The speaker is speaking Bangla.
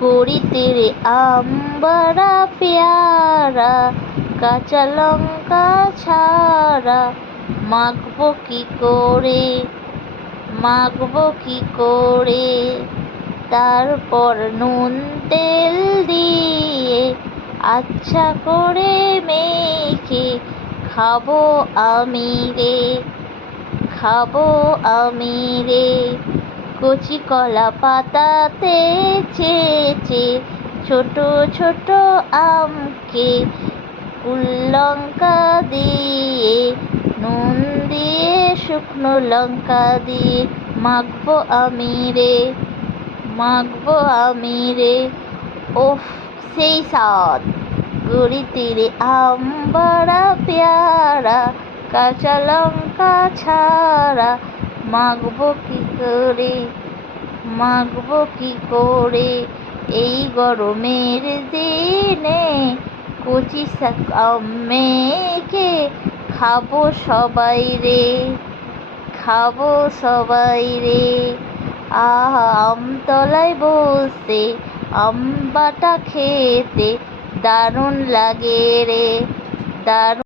গড়িতে রে আমবারা পেয়ারা, কাঁচা লঙ্কা ছাড়া মাখবো কি করে, মাখবো কি করে। তারপর নুন তেল দিয়ে আচ্ছা করে মেখে খাবো আমি রে, খাবো আমি রে। কচি কলা পাতাতে চেঁচে ছোট ছোট আমকে লঙ্কা দিয়ে, নুন দিয়ে শুকনো লঙ্কা দিয়ে মাখবো আমি রে, মাখবো আমি রে। ওফ সেই স্বাদ। গড়িতে রে আমবারা পেয়ারা, কাঁচা লঙ্কা ছাড়া মাখবো কি করে, মাখবো কি করে। এই গরমের দিনে কচি আম মেখে খাবো সবাই রে, খাবো সবাই রে। আহা আমতলায় বসে আম বাটা খেতে দারুণ লাগে রে, দারুণ।